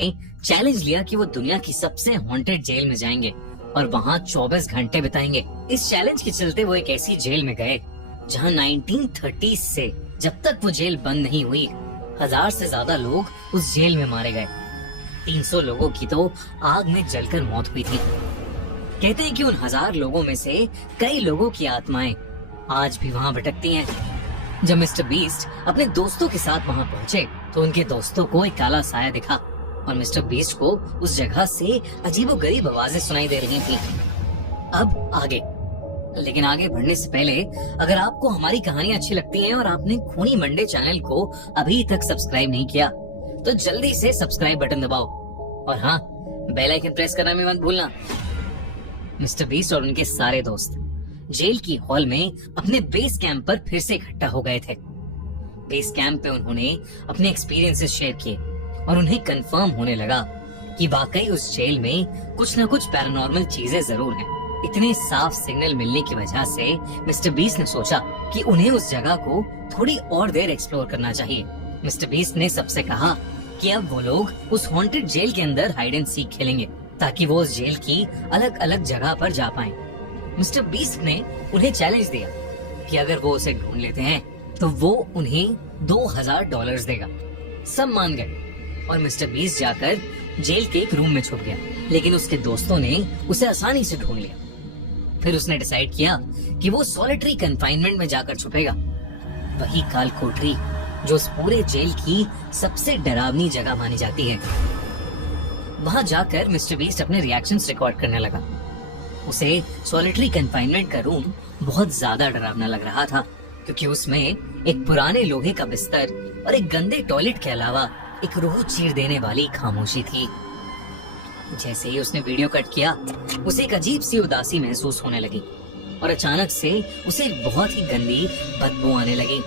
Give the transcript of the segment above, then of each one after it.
Challenge लिया कि वो दुनिया की सबसे हॉन्टेड जेल में जाएंगे और वहाँ 24 घंटे बिताएंगे। इस चैलेंज के चलते वो एक ऐसी जेल में गए जहाँ 1930 से जब तक वो जेल बंद नहीं हुई 1000 से ज्यादा लोग उस जेल में मारे गए। 300 लोगों की तो आग में जलकर मौत हुई थी। कहते हैं कि उन 1000 लोगों में से कई लोगों की आत्माएं आज भी वहाँ भटकती हैं। जब मिस्टर बीस्ट अपने दोस्तों के साथ वहाँ पहुँचे तो उनके दोस्तों को एक काला साया दिखा और मिस्टर बीस्ट को उस जगह से अजीबोगरीब आवाजें सुनाई दे रही थी। अब आगे, लेकिन आगे बढ़ने से पहले अगर आपको हमारी कहानियां अच्छी लगती हैं और आपने खूनी मंडे चैनल को अभी तक सब्सक्राइब नहीं किया तो जल्दी से सब्सक्राइब बटन दबाओ और हाँ, बेल आइकन प्रेस करना भी मत भूलना। मिस्टर बीस्ट और उनके सारे दोस्त जेल की हॉल में अपने बेस कैंप पर फिर से इकट्ठा हो गए थे। बेस कैंप पे उन्होंने अपने एक्सपीरियंसेस शेयर किए और उन्हें कंफर्म होने लगा कि वाकई उस जेल में कुछ न कुछ पैरानॉर्मल चीजें जरूर हैं। इतने साफ सिग्नल मिलने की वजह से मिस्टर बीस्ट ने सोचा कि उन्हें उस जगह को थोड़ी और देर एक्सप्लोर करना चाहिए। मिस्टर बीस्ट ने सबसे कहा कि अब वो लोग उस हॉन्टेड जेल के अंदर हाइड एंड सीक खेलेंगे ताकि वो उस जेल की अलग अलग जगह पर जा पाएं। मिस्टर बीस्ट ने उन्हें चैलेंज दिया कि अगर वो उसे ढूंढ लेते हैं तो वो उन्हें $2000 देगा। सब मान गए और मिस्टर बीस्ट जाकर जेल के एक रूम में छुप गया, लेकिन उसके दोस्तों ने उसे आसानी से ढूंढ लिया। फिर उसने डिसाइड किया कि वो सॉलिटरी कन्फाइनमेंट में जाकर छुपेगा, वही काल कोठरी जो उस पूरे जेल की सबसे डरावनी जगह मानी जाती है। वहां जाकर मिस्टर बीस्ट अपने रिएक्शंस रिकॉर्ड करने लगा। उसे सॉलिटरी कन्फाइनमेंट का रूम बहुत ज्यादा डरावना लग रहा था क्योंकि उसमें एक पुराने लोहे का बिस्तर और एक गंदे टॉयलेट के अलावा एक रूह चीर देने वाली खामोशी थी। जैसे ही उसने वीडियो कट किया उसे एक अजीब सी उदासी महसूस होने लगी और अचानक से उसे एक बहुत ही गंदी बदबू आने लगी।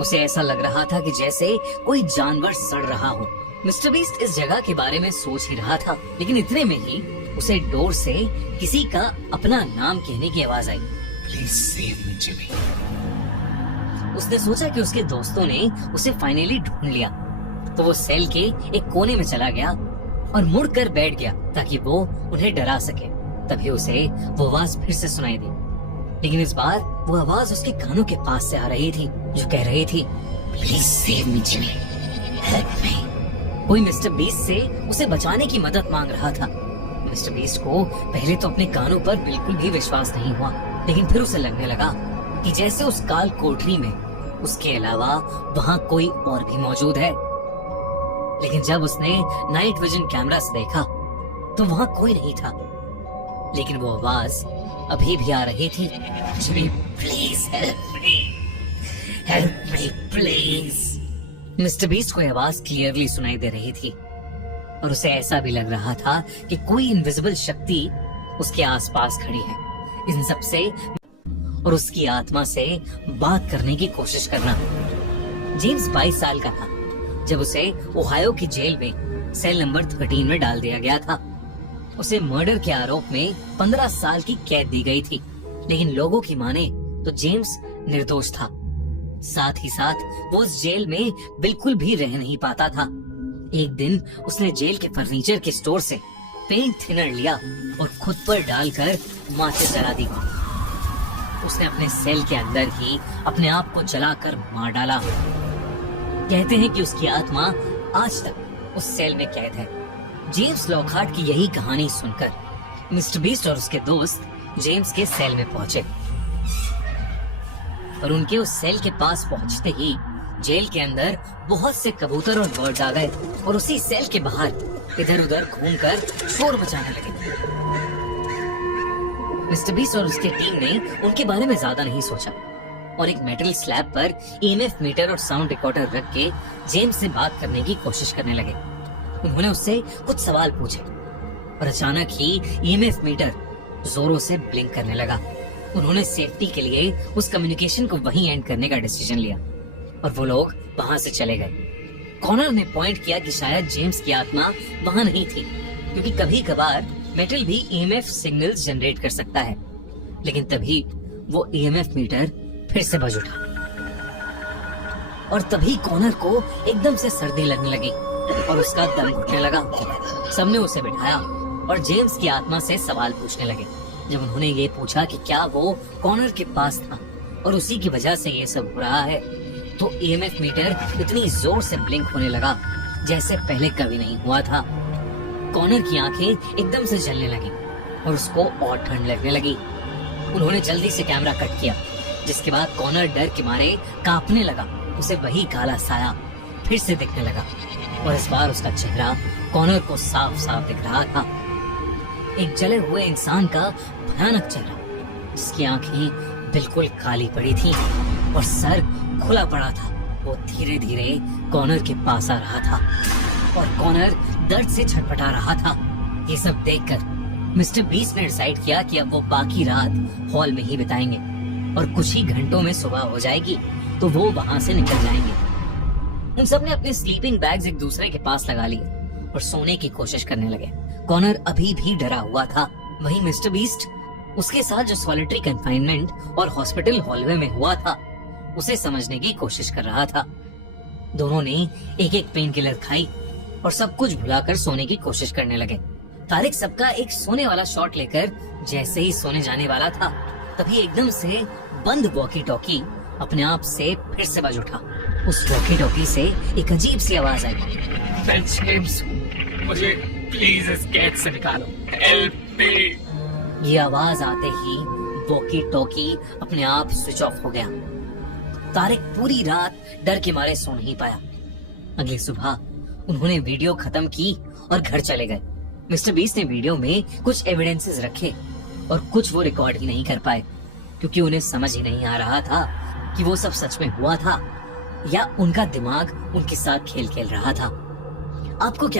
उसे ऐसा लग रहा था कि जैसे कोई जानवर सड़ रहा हो। मिस्टर बीस्ट इस जगह के बारे में सोच ही रहा था, लेकिन इतने में ही उसे डोर से किसी का अपना नाम कहने की आवाज आई। Please save me Jimmy. उसने सोचा कि उसके दोस्तों ने उसे फाइनली ढूंढ लिया, तो वो सेल के एक कोने में चला गया और मुड़कर बैठ गया ताकि वो उन्हें डरा सके। तभी उसे वो आवाज फिर से सुनाई दी, लेकिन इस बार वो आवाज उसके कानों के पास से आ रही थी जो कह रही थी, please save me Jimmy, help me. कोई मिस्टर बीस्ट से उसे बचाने की मदद मांग रहा था। मिस्टर बीस्ट को पहले तो अपने कानों पर बिल्कुल भी विश्वास नहीं हुआ, लेकिन फिर उसे लगने लगा कि जैसे उस काल कोठरी में उसके अलावा वहाँ कोई और भी मौजूद है। लेकिन जब उसने नाइट विजन कैमरा से देखा तो वहाँ कोई नहीं था, लेकिन वो आवाज अभी भी आ रही थी, Jimmy please help me please. Mister beast को आवाज क्लियरली सुनाई दे रही थी और उसे ऐसा भी लग रहा था कि कोई इनविजिबल शक्ति उसके आसपास खड़ी है। इन सब से और उसकी आत्मा से बात करने की कोशिश करना। जेम्स 22 साल का था जब उसे ओहायो की जेल में सेल नंबर 13 में डाल दिया गया था। उसे मर्डर के आरोप में 15 साल की कैद दी गई थी, लेकिन लोगों की माने तो जेम्स निर्दोष था। साथ ही साथ वो उस जेल में बिल्कुल भी रह नहीं पाता था। एक दिन उसने जेल के फर्नीचर के स्टोर से पेंट थिनर लिया और खुद पर डालकर माचिस जला दी। उसने अपने सेल के अंदर ही अपने आप को जलाकर मार डाला। कहते हैं कि उसकी आत्मा आज तक उस सेल में कैद है। जेम्स लॉकहार्ट की यही कहानी सुनकर मिस्टर बीस्ट और उसके दोस्त जेम्स के सेल में पहुंचे और उनके उस सेल के पास पहुंचते ही जेल के अंदर बहुत से कबूतर और बर्ड्स आ गए और उसी सेल के बाहर इधर उधर घूमकर शोर मचाने लगे। मिस्टर बीस्ट और उसकी टीम ने उनके बारे में ज्यादा नहीं सोचा और एक मेटल स्लैब पर ईएमएफ मीटर और साउंड रिकॉर्डर रख के जेम्स से बात करने की कोशिश करने लगे। उन्होंने उससे कुछ सवाल पूछे और अचानक ही ईएमएफ मीटर जोरों से ब्लिंक करने लगा। उन्होंने सेफ्टी के लिए उस कम्युनिकेशन को वहीं एंड करने का डिसीजन लिया और वो लोग वहां से चले गए। कॉनर ने पॉइंट किया कि शायद जेम्स की आत्मा वहां नहीं थी, क्योंकि कभी कभार मेटल भी ईएमएफ सिग्नल्स जनरेट कर सकता है। लेकिन तभी वो ईएमएफ मीटर फिर से बज उठा और तभी कॉनर को एकदम से सर्दी लगने लगी। और उसका दम घुटने लगा। सबने उसे बिठाया और जेम्स की आत्मा से सवाल पूछने लगे। जब उन्होंने ये पूछा कि क्या वो कॉनर के पास था और उसी की वजह से ये सब हो रहा है, तो ईएमएफ मीटर इतनी जोर से ब्लिंक होने लगा जैसे पहले कभी नहीं हुआ था। कॉनर की आंखें एकदम से जलने लगी और उसको और ठंड लगने लगी। उन्होंने जल्दी से कैमरा कट किया, जिसके बाद कॉनर डर के मारे कांपने लगा। उसे वही काला साया फिर से दिखने लगा और इस बार उसका चेहरा कॉनर को साफ साफ दिख रहा था। एक जले हुए इंसान का भयानक चेहरा, जिसकी आंखें बिल्कुल काली पड़ी थी और सर खुला पड़ा था। वो धीरे धीरे कॉनर के पास आ रहा था और कॉनर दर्द से छटपटा रहा था। ये सब देखकर मिस्टर बीस्ट ने डिसाइड किया कि अब वो बाकी रात हॉल में ही बिताएंगे और कुछ ही घंटों में सुबह हो जाएगी तो वो वहाँ से निकल जाएंगे। उन सब ने अपने स्लीपिंग बैग्स एक दूसरे के पास लगा लिए और सोने की कोशिश करने लगे। कॉनर अभी भी डरा हुआ था। वहीं मिस्टर बीस्ट उसके साथ जो सॉलिटरी कंफाइनमेंट और हॉस्पिटल हॉलवे में हुआ था उसे समझने की कोशिश कर रहा था। दोनों ने एक एक पेन किलर खाई और सब कुछ भुलाकर सोने की कोशिश करने लगे। तारिक सबका एक सोने वाला शॉट लेकर जैसे ही सोने जाने वाला था, तभी एकदम से बंद वॉकी टॉकी अपने आप से फिर से बज उठा। उस वॉकी टॉकी से एक अजीब सी आवाज आई। मैं जेम्स हूँ, मुझे प्लीज इस कैद से निकालो, हेल्प मी। ये आवाज आते ही वॉकी टॉकी अपने आप स्विच ऑफ हो गया। तारिक पूरी रात डर के मारे सो नहीं पाया। अगली सुबह उन्होंने वीडियो खत्म की और घर चले गए। मिस्टर बीस्ट ने वीडियो में कुछ एविडेंसेस रखे और कुछ वो रिकॉर्ड ही नहीं कर पाए, क्योंकि उन्हें समझ ही नहीं आ रहा था कि वो सब सच में हुआ था या उनका दिमाग उनके साथ खेल खेल रहा था। आपको क्या